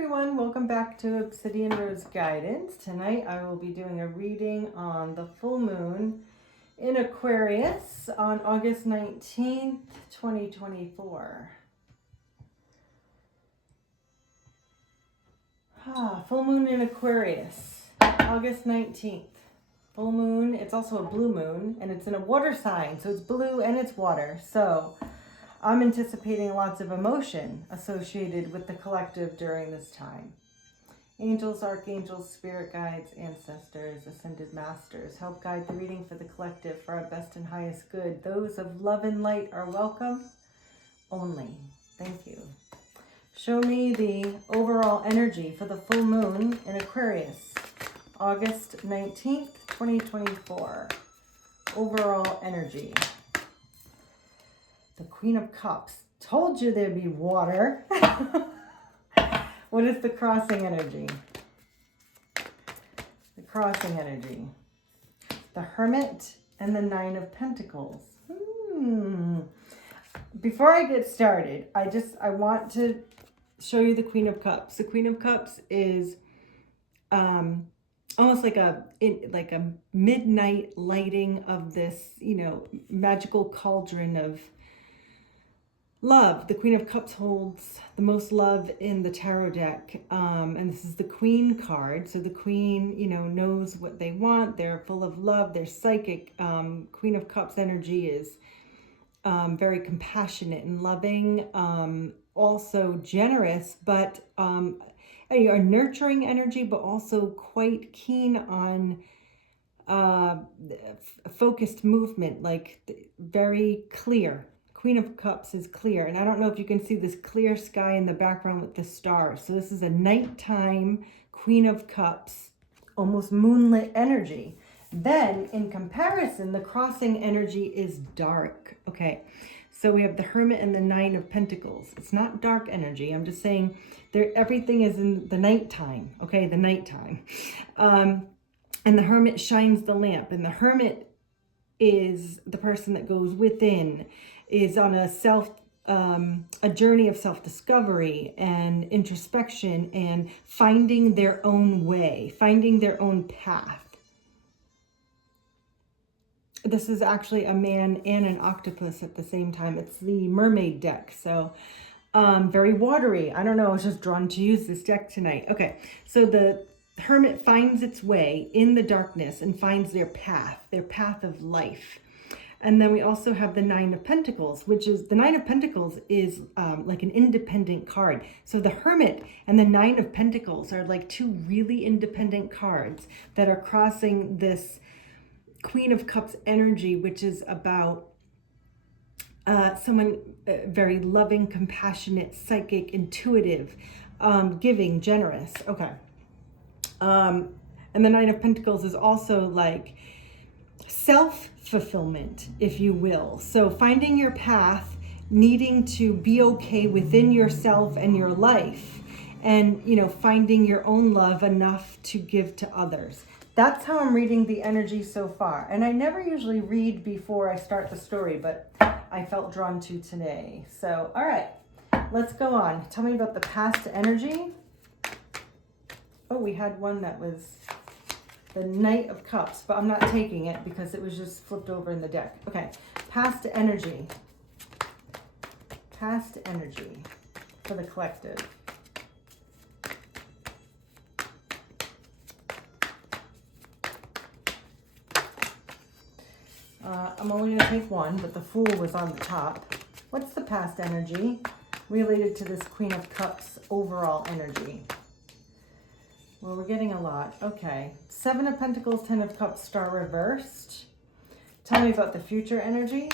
everyone, welcome back to Obsidian Rose Guidance. Tonight I will be doing a reading on the full moon in Aquarius on August 19th, 2024. Full moon in Aquarius, August 19th. Full moon, it's also a blue moon, and it's in a water sign, so it's blue and it's water. So I'm anticipating lots of emotion associated with the collective during this time. Angels, archangels, spirit guides, ancestors, ascended masters, help guide the reading for the collective for our best and highest good. Those of love and light are welcome only. Thank you. Show me the overall energy for the full moon in Aquarius, August 19th, 2024. Overall energy. The Queen of Cups. Told you there'd be water. What is the crossing energy? The crossing energy. The Hermit and the Nine of Pentacles. Before I get started, I want to show you the Queen of Cups. The Queen of Cups is almost like a midnight lighting of this, magical cauldron of love. The Queen of Cups holds the most love in the tarot deck, and this is the Queen card. So the Queen, knows what they want. They're full of love. They're psychic. Queen of Cups energy is very compassionate and loving, also generous, but a nurturing energy, but also quite keen on focused movement, like very clear. Queen of Cups is clear, and I don't know if you can see this clear sky in the background with the stars. So this is a nighttime Queen of Cups, almost moonlit energy. Then in comparison, the crossing energy is dark. Okay, so we have the Hermit and the Nine of Pentacles. It's not dark energy. I'm just saying everything is in the nighttime. Okay, the nighttime. And the Hermit shines the lamp, and the Hermit is the person that goes within, is on a journey of self-discovery and introspection and finding their own way, finding their own path. This is actually a man and an octopus at the same time. It's the mermaid deck, so very watery. I don't know, I was just drawn to use this deck tonight. Okay, so the Hermit finds its way in the darkness and finds their path of life. And then we also have the Nine of Pentacles, which is, the Nine of Pentacles is like an independent card. So the Hermit and the Nine of Pentacles are like two really independent cards that are crossing this Queen of Cups energy, which is about someone very loving, compassionate, psychic, intuitive, giving, generous. Okay. And the Nine of Pentacles is also like self-fulfillment, if you will. So finding your path, needing to be okay within yourself and your life, and finding your own love enough to give to others. That's how I'm reading the energy so far. And I never usually read before I start the story, but I felt drawn to today. So, all right, let's go on. Tell me about the past energy. Oh, we had one that was the Knight of Cups, but I'm not taking it because it was just flipped over in the deck. Okay, past energy. Past energy for the collective. I'm only going to take one, but the Fool was on the top. What's the past energy related to this Queen of Cups overall energy? Well, we're getting a lot. Okay. Seven of Pentacles, Ten of Cups, Star reversed. Tell me about the future energy.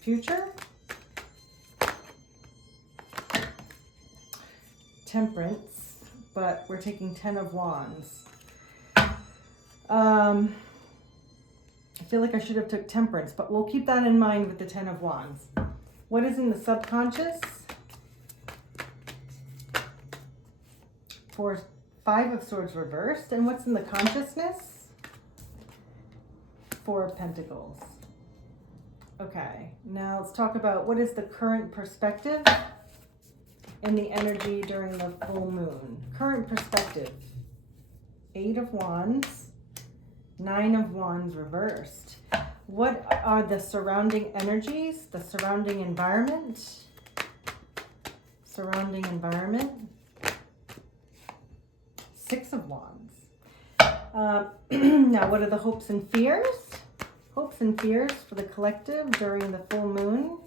Future. Temperance, but we're taking Ten of Wands. I feel like I should have took Temperance, but we'll keep that in mind with the Ten of Wands. What is in the subconscious? For Five of Swords reversed. And what's in the consciousness? Four of Pentacles. Okay, now let's talk about what is the current perspective in the energy during the full moon. Current perspective. 8 of Wands, 9 of Wands reversed. What are the surrounding energies, the surrounding environment? Surrounding environment. 6 of Wands. Now, what are the hopes and fears? Hopes and fears for the collective during the full moon.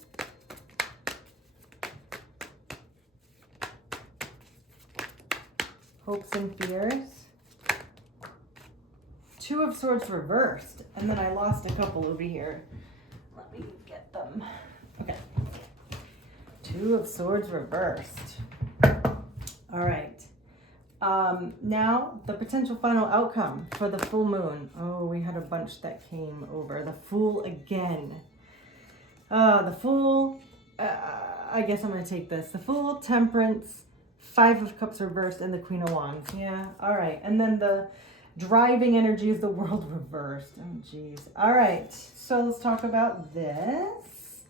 Hopes and fears. 2 of Swords reversed. And then I lost a couple over here. Let me get them. Okay. 2 of Swords reversed. All right. Now, the potential final outcome for the full moon. Oh, we had a bunch that came over. The Fool again. The Fool, I guess I'm going to take this. The Fool, Temperance, 5 of Cups reversed, and the Queen of Wands. Yeah, all right. And then the driving energy of the World reversed. Oh, geez. All right, so let's talk about this.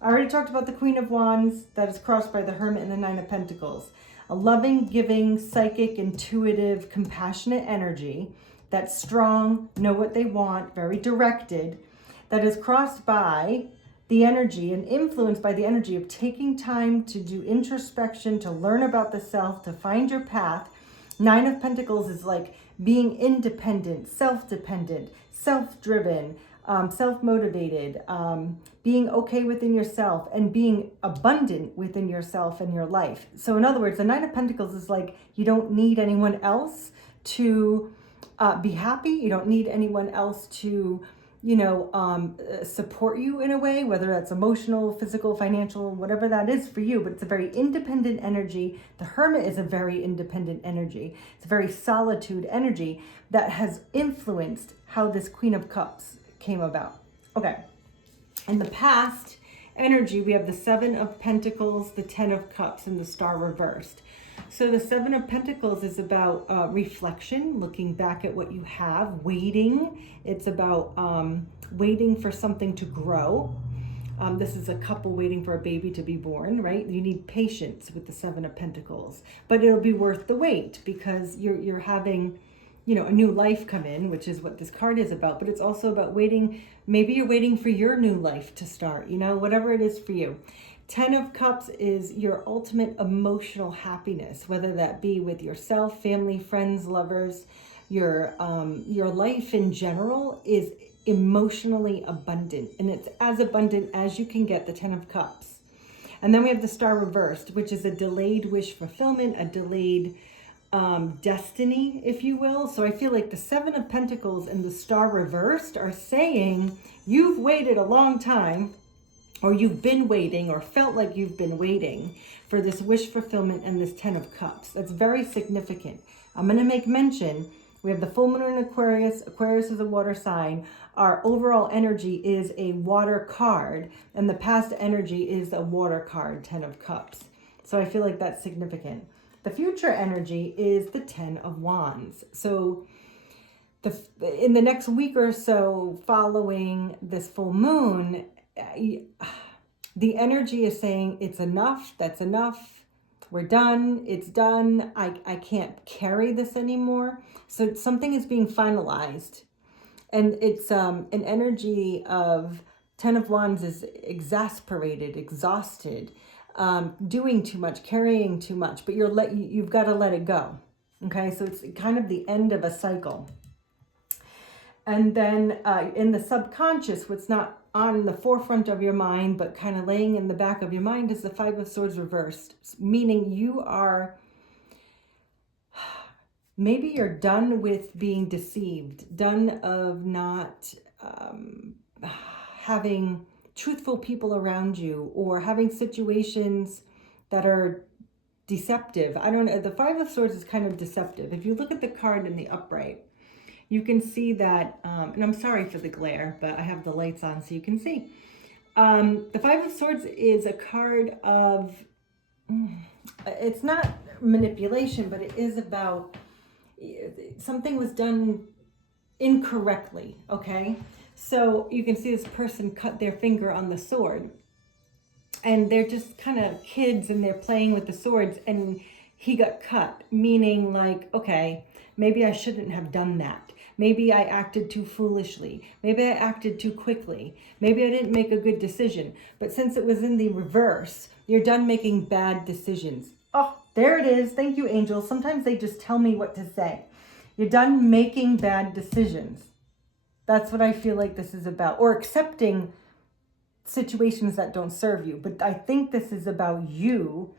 I already talked about the Queen of Wands that is crossed by the Hermit and the 9 of Pentacles. A loving, giving, psychic, intuitive, compassionate energy that's strong, know what they want, very directed, that is crossed by the energy and influenced by the energy of taking time to do introspection, to learn about the self, to find your path. 9 of Pentacles is like being independent, self-dependent, self-driven, self-motivated, being okay within yourself and being abundant within yourself and your life. So in other words, the 9 of Pentacles is like you don't need anyone else to be happy. You don't need anyone else to, support you in a way, whether that's emotional, physical, financial, whatever that is for you. But it's a very independent energy. The Hermit is a very independent energy. It's a very solitude energy that has influenced how this Queen of Cups came about. Okay. In the past energy, we have the 7 of Pentacles, the 10 of Cups, and the Star reversed. So the 7 of Pentacles is about reflection, looking back at what you have, waiting. It's about waiting for something to grow. This is a couple waiting for a baby to be born, right? You need patience with the 7 of Pentacles, but it'll be worth the wait because you're having, a new life come in, which is what this card is about. But it's also about waiting. Maybe you're waiting for your new life to start, whatever it is for you. 10 of Cups is your ultimate emotional happiness, whether that be with yourself, family, friends, lovers. Your life in general is emotionally abundant, and it's as abundant as you can get, the 10 of Cups. And then we have the Star reversed, which is a delayed wish fulfillment, a delayed destiny, if you will. So I feel like the 7 of Pentacles and the Star reversed are saying you've waited a long time, or you've been waiting, or felt like you've been waiting for this wish fulfillment and this 10 of Cups. That's very significant. I'm going to make mention, we have the full moon in Aquarius. Aquarius is a water sign. Our overall energy is a water card, and the past energy is a water card, 10 of Cups. So I feel like that's significant. The future energy is the 10 of Wands. So in the next week or so following this full moon, the energy is saying it's enough, that's enough, we're done, it's done, I can't carry this anymore. So something is being finalized, and it's an energy of 10 of Wands is exasperated, exhausted, doing too much, carrying too much, but you've got to let it go. Okay, so it's kind of the end of a cycle. And then in the subconscious, what's not on the forefront of your mind, but kind of laying in the back of your mind, is the 5 of Swords reversed, meaning maybe you're done with being deceived, done of not having truthful people around you, or having situations that are deceptive. I don't know. The 5 of Swords is kind of deceptive. If you look at the card in the upright, you can see that, and I'm sorry for the glare, but I have the lights on so you can see. The 5 of Swords is a card of, it's not manipulation, but it is about something was done incorrectly, okay? So you can see this person cut their finger on the sword. and they're just kind of kids and they're playing with the swords, and he got cut, meaning like, okay, maybe I shouldn't have done that. Maybe I acted too foolishly. Maybe I acted too quickly. Maybe I didn't make a good decision. But since it was in the reverse, you're done making bad decisions. Oh, there it is. Thank you, angels. Sometimes they just tell me what to say. You're done making bad decisions. That's what I feel like this is about. Or accepting situations that don't serve you. But I think this is about you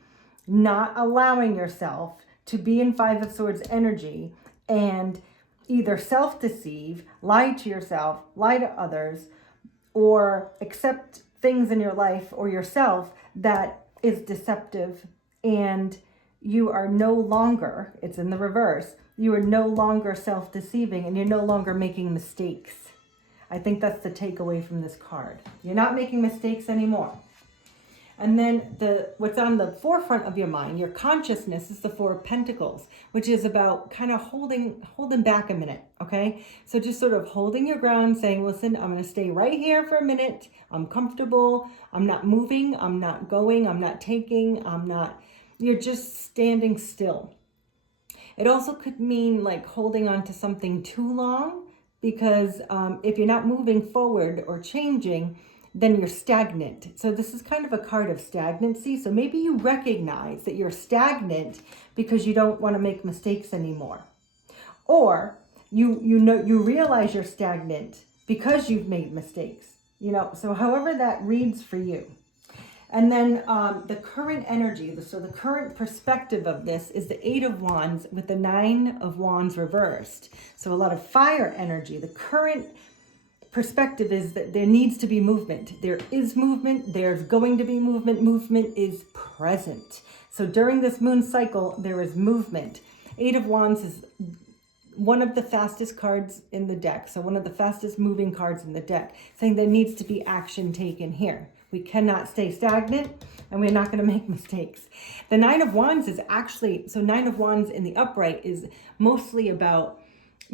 not allowing yourself to be in Five of Swords energy and either self-deceive, lie to yourself, lie to others, or accept things in your life or yourself that is deceptive, and you are no longer, it's in the reverse, you are no longer self-deceiving and you're no longer making mistakes. I think that's the takeaway from this card. You're not making mistakes anymore. And then what's on the forefront of your mind, your consciousness, is the Four of Pentacles, which is about kind of holding back a minute, okay? So just sort of holding your ground, saying, listen, I'm going to stay right here for a minute. I'm comfortable. I'm not moving. I'm not going. I'm not taking. You're just standing still. It also could mean like holding on to something too long, because if you're not moving forward or changing, then you're stagnant. So this is kind of a card of stagnancy. So maybe you recognize that you're stagnant because you don't want to make mistakes anymore. Or you realize you're stagnant because you've made mistakes. So however that reads for you. And then the current energy, so the current perspective of this is the Eight of Wands with the Nine of Wands reversed. So a lot of fire energy. The current perspective is that there needs to be movement. There is movement. There's going to be movement. Movement is present. So during this moon cycle, there is movement. Eight of Wands is one of the fastest cards in the deck. So one of the fastest moving cards in the deck, saying there needs to be action taken here. We cannot stay stagnant, and we're not going to make mistakes. The Nine of Wands is actually, so Nine of Wands in the upright is mostly about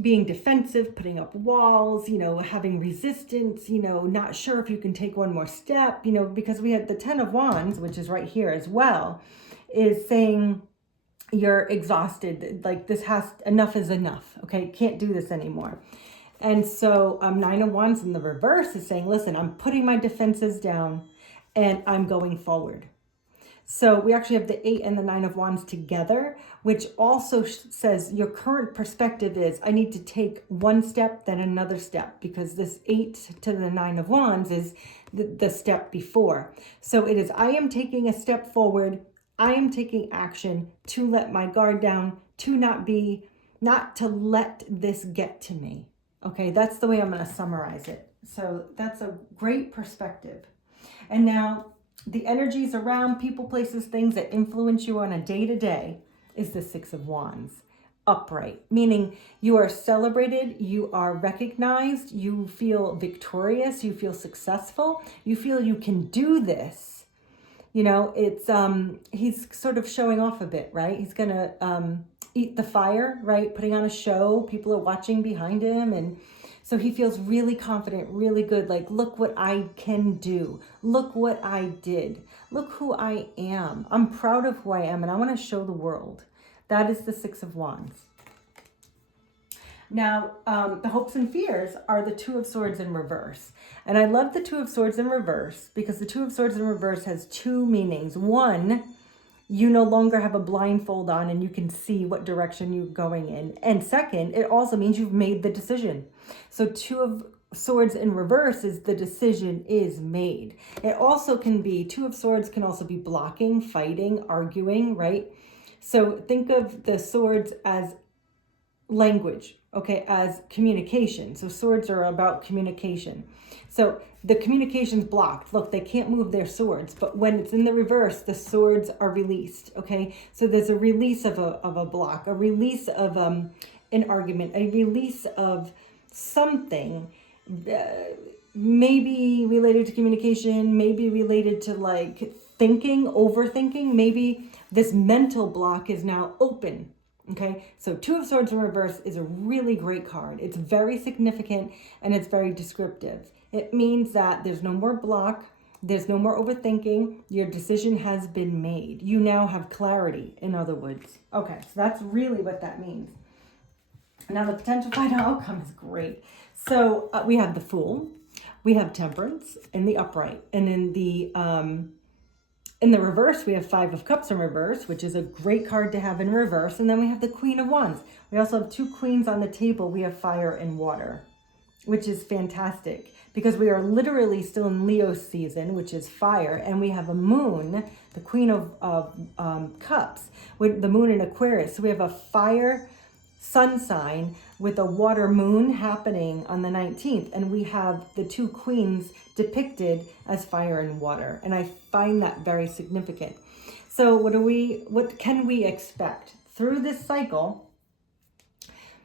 being defensive, putting up walls, having resistance, not sure if you can take one more step, because we had the Ten of Wands, which is right here as well, is saying you're exhausted, like enough is enough, okay? Can't do this anymore. And so Nine of Wands in the reverse is saying, listen, I'm putting my defenses down and I'm going forward. So we actually have the Eight and the Nine of Wands together, which also says your current perspective is, I need to take one step, then another step, because this Eight to the Nine of Wands is the step before. So it is, I am taking a step forward. I am taking action to let my guard down, to not to let this get to me. Okay, that's the way I'm going to summarize it. So that's a great perspective. And now, the energies around people, places, things that influence you on a day-to-day is the Six of Wands, upright, meaning you are celebrated, you are recognized, you feel victorious, you feel successful, you feel you can do this. It's, he's sort of showing off a bit, right? He's going to eat the fire, right? Putting on a show, people are watching behind him, and so he feels really confident, really good. Like, look what I can do. Look what I did. Look who I am. I'm proud of who I am, and I want to show the world. That is the Six of Wands. Now, the hopes and fears are the Two of Swords in reverse. And I love the Two of Swords in reverse because the Two of Swords in reverse has two meanings. One, you no longer have a blindfold on and you can see what direction you're going in. And second, it also means you've made the decision. So Two of Swords in reverse is the decision is made. It also can be, Two of Swords can also be blocking, fighting, arguing, right? So think of the swords as language, okay, as communication. So swords are about communication. So the communication's blocked. Look, they can't move their swords, but when it's in the reverse, the swords are released, okay? So there's a release of a block, a release of an argument, a release of something, maybe related to communication, maybe related to like thinking, overthinking. Maybe this mental block is now open. Okay, so Two of Swords in reverse is a really great card. It's very significant and it's very descriptive. It means that there's no more block. There's no more overthinking. Your decision has been made. You now have clarity, in other words. Okay, so that's really what that means. Now the potential final outcome is great. So we have the Fool, we have Temperance in the upright, and in the reverse we have Five of Cups in reverse, which is a great card to have in reverse. And then we have the Queen of Wands. We also have two queens on the table. We have Fire and Water, which is fantastic because we are literally still in Leo season, which is fire, and we have a moon, the Queen of Cups, with the moon in Aquarius. So we have a fire sun sign with a water moon happening on the 19th, and we have the two queens depicted as fire and water, and I find that very significant. So what can we expect through this cycle?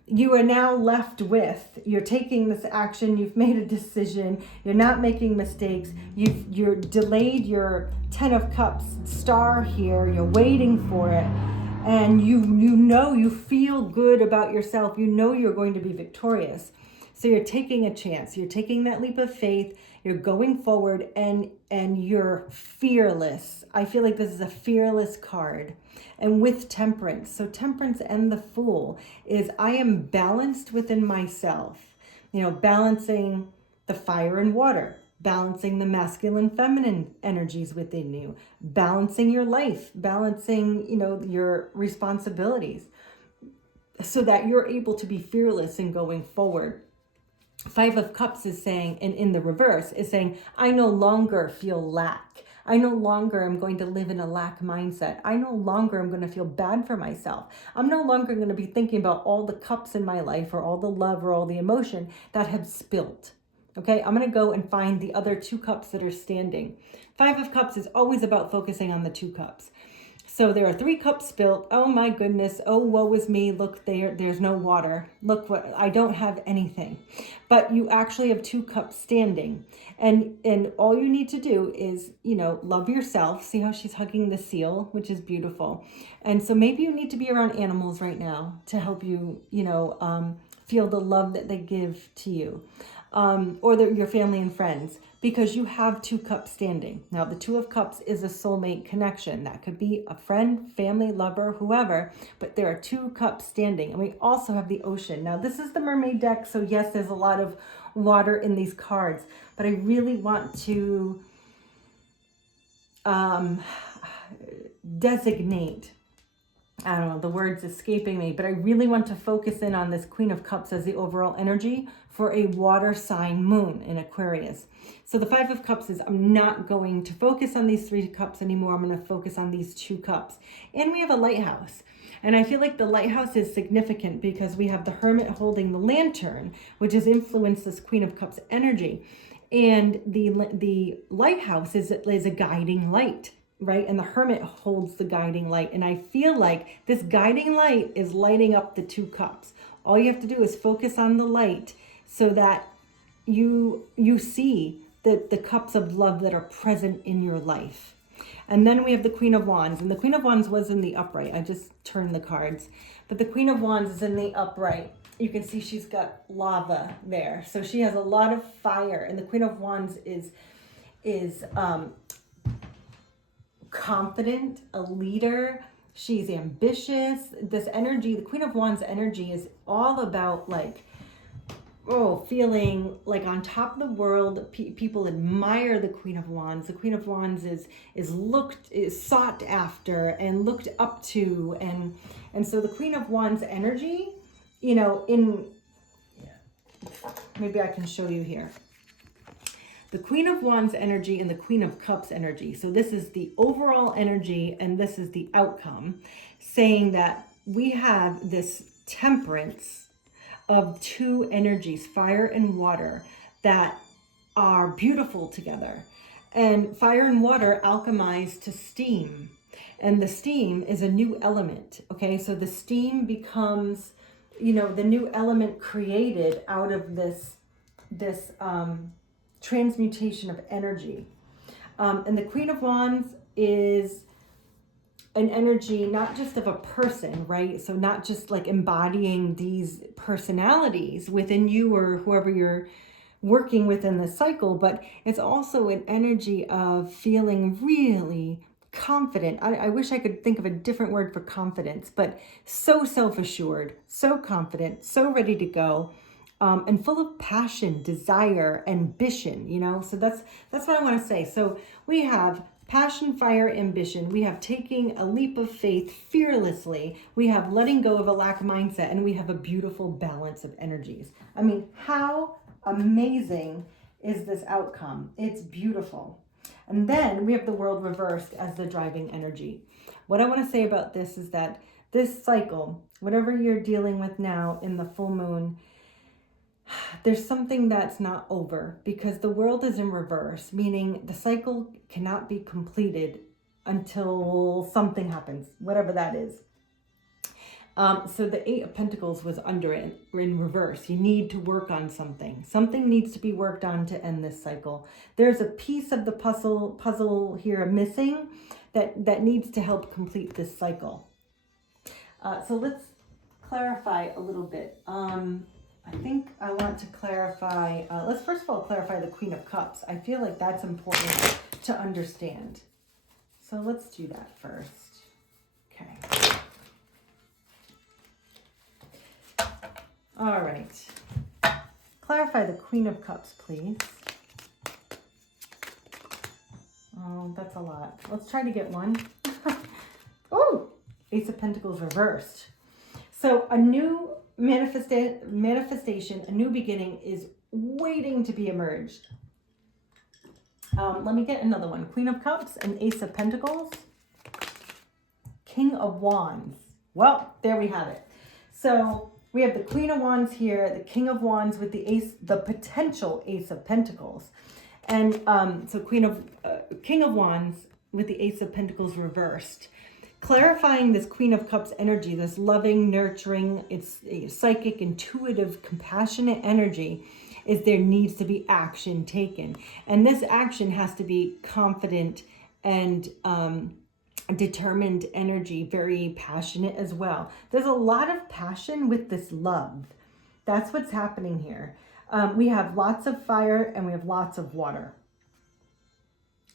You are now left with, you're taking this action, you've made a decision, you're not making mistakes, you're delayed your 10 of Cups star here, you're waiting for it, and you feel good about yourself, you know you're going to be victorious. So you're taking a chance, you're taking that leap of faith, you're going forward, and you're fearless. I feel like this is a fearless card. And with Temperance, so Temperance and the Fool is I am balanced within myself, balancing the fire and water, balancing the masculine, feminine energies within you, balancing your life, balancing, your responsibilities so that you're able to be fearless in going forward. Five of Cups is saying, and in the reverse is saying, I no longer feel lack. I no longer am going to live in a lack mindset. I no longer am going to feel bad for myself. I'm no longer going to be thinking about all the cups in my life or all the love or all the emotion that have spilt. Okay, I'm going to go and find the other two cups that are standing. Five of Cups is always about focusing on the two cups. So there are 3 cups spilt. Oh my goodness. Oh, woe is me. Look, there's no water. Look, what I don't have anything. But you actually have 2 cups standing. And all you need to do is, love yourself. See how she's hugging the seal, which is beautiful. And so maybe you need to be around animals right now to help you, feel the love that they give to you. Or your family and friends, because you have 2 cups standing. Now, the Two of Cups is a soulmate connection. That could be a friend, family, lover, whoever, but there are 2 cups standing. And we also have the Ocean. Now, this is the Mermaid deck, so yes, there's a lot of water in these cards, but I really want to designate, I don't know, the word's escaping me, but I really want to focus in on this Queen of Cups as the overall energy for a water sign moon in Aquarius. So the Five of Cups is I'm not going to focus on these 3 cups anymore. I'm going to focus on these 2 cups. And we have a lighthouse. And I feel like the lighthouse is significant because we have the Hermit holding the lantern, which has influenced this Queen of Cups energy. And the lighthouse is a guiding light, right? And the Hermit holds the guiding light. And I feel like this guiding light is lighting up the 2 cups. All you have to do is focus on the light so that you see the cups of love that are present in your life. And then we have the Queen of Wands. And the Queen of Wands was in the upright. I just turned the cards. But the Queen of Wands is in the upright. You can see she's got lava there. So she has a lot of fire. And the Queen of Wands is confident, a leader. She's ambitious. This energy, the Queen of Wands energy is all about feeling like on top of the world. People admire the Queen of Wands. The Queen of Wands is sought after and looked up to, and so the Queen of Wands energy, maybe I can show you here. The Queen of Wands energy and the Queen of Cups energy. So this is the overall energy and this is the outcome, saying that we have this temperance of 2 energies, fire and water, that are beautiful together. And fire and water alchemize to steam. And the steam is a new element, okay? So the steam becomes, the new element created out of this transmutation of energy. And the Queen of Wands is an energy, not just of a person, right? So not just like embodying these personalities within you or whoever you're working within the cycle, but it's also an energy of feeling really confident. I wish I could think of a different word for confidence, but so self-assured, so confident, so ready to go, and full of passion, desire, ambition, you know? So that's what I want to say. So we have passion, fire, ambition. We have taking a leap of faith fearlessly. We have letting go of a lack mindset, and we have a beautiful balance of energies. I mean, how amazing is this outcome? It's beautiful. And then we have the world reversed as the driving energy. What I want to say about this is that this cycle, whatever you're dealing with now in the full moon, there's something that's not over, because the world is in reverse, meaning the cycle cannot be completed until something happens, whatever that is. So the Eight of Pentacles was under it in reverse. You need to work on something. Something needs to be worked on to end this cycle. There's a piece of the puzzle here missing that needs to help complete this cycle. So let's clarify a little bit. I think I want to clarify, let's first of all clarify the Queen of Cups. I feel like that's important to understand. So let's do that first. Okay. All right. Clarify the Queen of Cups, please. Oh, that's a lot. Let's try to get one. Oh, Ace of Pentacles reversed. So a new manifestation, a new beginning is waiting to be emerged. Let me get another one. Queen of Cups and Ace of Pentacles. King of Wands. Well, there we have it. So we have the Queen of Wands here, the King of Wands with the potential Ace of Pentacles. And so King of Wands with the Ace of Pentacles reversed. Clarifying this Queen of Cups energy, this loving, nurturing, it's psychic, intuitive, compassionate energy, is there needs to be action taken. And this action has to be confident and determined energy, very passionate as well. There's a lot of passion with this love. That's what's happening here. We have lots of fire and we have lots of water.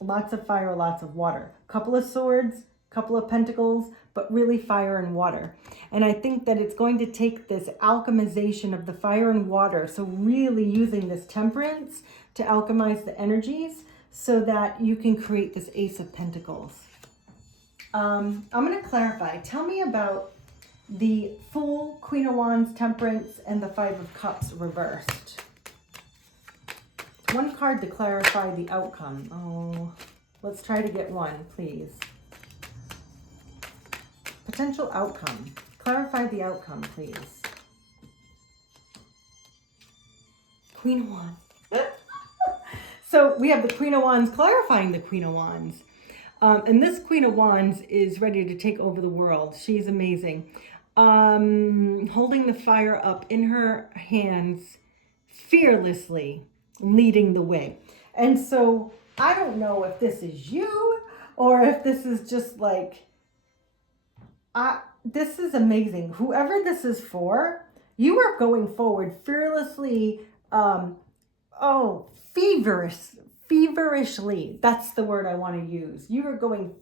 Lots of fire, lots of water. Couple of swords, couple of pentacles, but really fire and water. And I think that it's going to take this alchemization of the fire and water, so really using this temperance to alchemize the energies so that you can create this Ace of Pentacles. I'm going to clarify. Tell me about the Fool, Queen of Wands, Temperance, and the Five of Cups reversed. One card to clarify the outcome. Oh, let's try to get one, please. Potential outcome. Clarify the outcome, please. Queen of Wands. So we have the Queen of Wands clarifying the Queen of Wands. And this Queen of Wands is ready to take over the world. She's amazing. Holding the fire up in her hands, fearlessly leading the way. And so I don't know if this is you or if this is just like, this is amazing. Whoever this is for, you are going forward fearlessly, feverishly. That's the word I want to use. You are going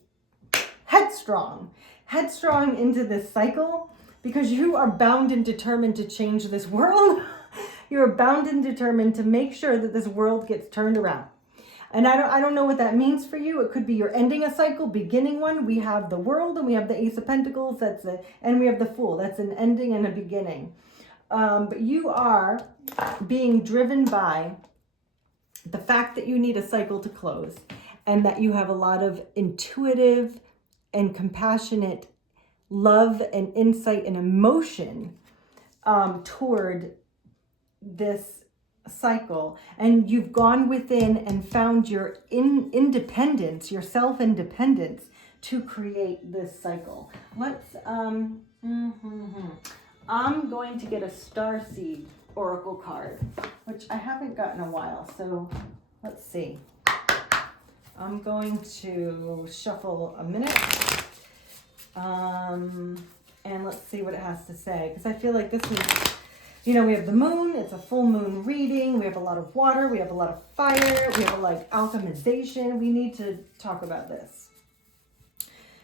headstrong into this cycle because you are bound and determined to change this world. You are bound and determined to make sure that this world gets turned around. And I don't know what that means for you. It could be you're ending a cycle, beginning one. We have the World and we have the Ace of Pentacles. And we have the Fool. That's an ending and a beginning. But you are being driven by the fact that you need a cycle to close and that you have a lot of intuitive and compassionate love and insight and emotion toward this cycle, and you've gone within and found your independence, your self-independence to create this cycle. Let's I'm going to get a Starseed Oracle card, which I haven't got in a while, so let's see. I'm going to shuffle a minute and let's see what it has to say, because I feel like this is, You know, we have the moon, it's a full moon reading, we have a lot of water, we have a lot of fire, we have like alchemization. We need to talk about this.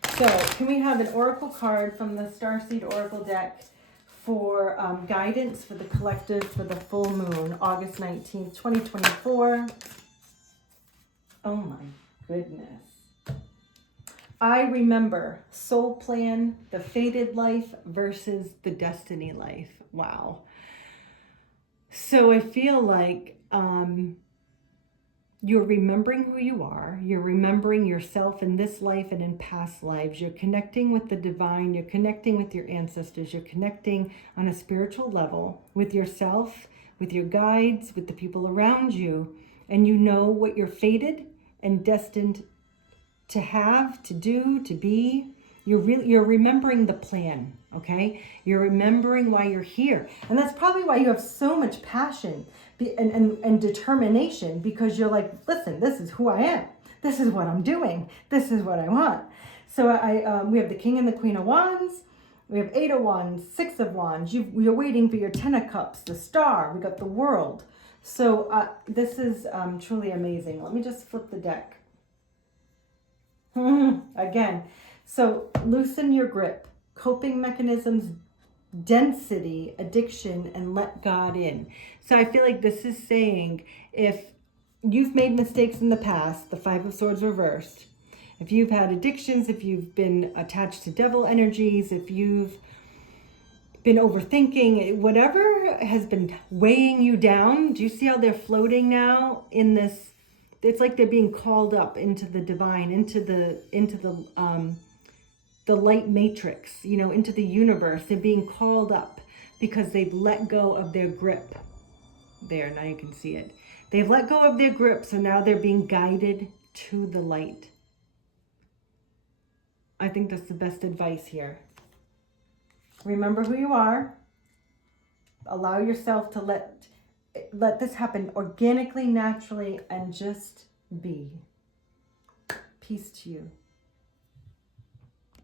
So can we have an oracle card from the Starseed Oracle deck for guidance for the collective for the full moon, August 19th, 2024. Oh my goodness. I remember soul plan, the fated life versus the destiny life. Wow. So I feel like you're remembering who you are. You're remembering yourself in this life and in past lives. You're connecting with the divine. You're connecting with your ancestors. You're connecting on a spiritual level with yourself, with your guides, with the people around you. And you know what you're fated and destined to have, to do, to be. You're remembering the plan, okay? You're remembering why you're here. And that's probably why you have so much passion and determination, because you're like, listen, this is who I am. This is what I'm doing. This is what I want. So we have the King and the Queen of Wands. We have 8 of Wands, 6 of Wands. You're waiting for your 10 of Cups, the Star. We got the World. So this is truly amazing. Let me just flip the deck. Again. So loosen your grip, coping mechanisms, density, addiction, and let God in. So I feel like this is saying, if you've made mistakes in the past, the 5 of Swords reversed, if you've had addictions, if you've been attached to devil energies, if you've been overthinking, whatever has been weighing you down, do you see how they're floating now in this? It's like they're being called up into the divine, into the light matrix, you know, into the universe. They're being called up because they've let go of their grip. There, now you can see it. They've let go of their grip, so now they're being guided to the light. I think that's the best advice here. Remember who you are. Allow yourself to let this happen organically, naturally, and just be. Peace to you.